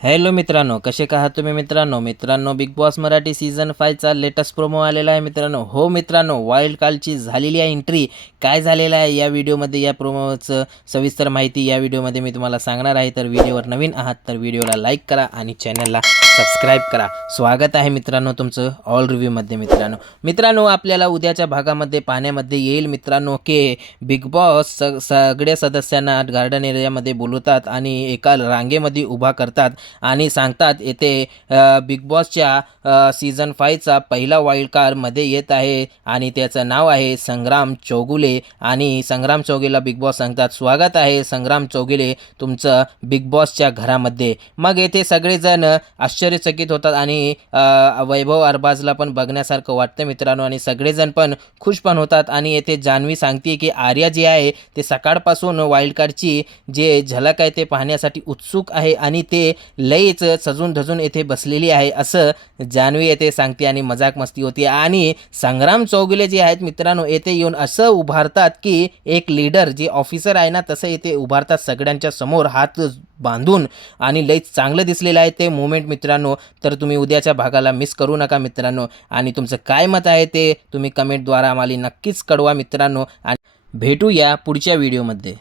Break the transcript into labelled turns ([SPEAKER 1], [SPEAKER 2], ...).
[SPEAKER 1] Hello मित्रांनो कसे का आहात तुम्ही मित्रांनो? मित्रांनो बिग बॉस मराठी सीझन फायचा लेटेस्ट प्रोमो आलेला आहे मित्रांनो. हो मित्रांनो वाईल्ड कार्डची झालेली आहे एंट्री काय झालेलं आहे या व्हिडिओमध्ये या प्रोमोचं सविस्तर माहिती या व्हिडिओमध्ये मी तुम्हाला सांगणार आहे. तर व्हिडिओवर नवीन आहात तर व्हिडिओला लाईक करा आणि चॅनलला सबस्क्राईब करा. स्वागत आहे मित्रांनो तुमचं ऑल रिव्ह्यूमध्ये मित्रांनो. मित्रांनो आपल्याला उद्याच्या भागामध्ये पाहण्यामध्ये येईल मित्रांनो के बिग बॉस स सगळ्या सदस्यांना गार्डन एरियामध्ये बोलवतात आणि एका रांगेमध्ये उभा करतात आणि सांगतात येथे बिग बॉसच्या सीझन फायचा पहिला वाईल्ड कारमध्ये येत आहे आणि त्याचं नाव आहे संग्राम चौगुले. आणि संग्राम चौगुलेला बिग बॉस सांगतात स्वागत आहे संग्राम चौगुले तुमचं बिग बॉसच्या घरामध्ये. मग येथे सगळेजण आश्चर्यचकित होतात आणि वैभव अरबाजला पण बघण्यासारखं वाटतं मित्रांनो. आणि सगळेजण पण खुश पण होतात. आणि येथे जान्हवी सांगते की आर्या जे आहे ते सकाळपासून वाईल्ड कार्डची जे झलक आहे ते पाहण्यासाठी उत्सुक आहे आणि ते लईच सजून धजून येथे बसलेली आहे असं जान्हवी येथे सांगते आणि मजाक मस्ती होती. आणि संग्राम चौगुले जे आहेत मित्रांनो येथे येऊन असं उभारतात की एक लीडर जे ऑफिसर आहे ना तसं येथे उभारतात सगळ्यांच्या समोर. हात बांधून आणि लई चांगलं दिसलेलं आहे ते मुवमेंट मित्रांनो. तर तुम्ही उद्याच्या भागाला मिस करू नका मित्रांनो. आणि तुमचं काय मत आहे ते तुम्ही कमेंटद्वारा आम्हाला नक्कीच कळवा मित्रांनो. आणि भेटूया पुढच्या व्हिडिओमध्ये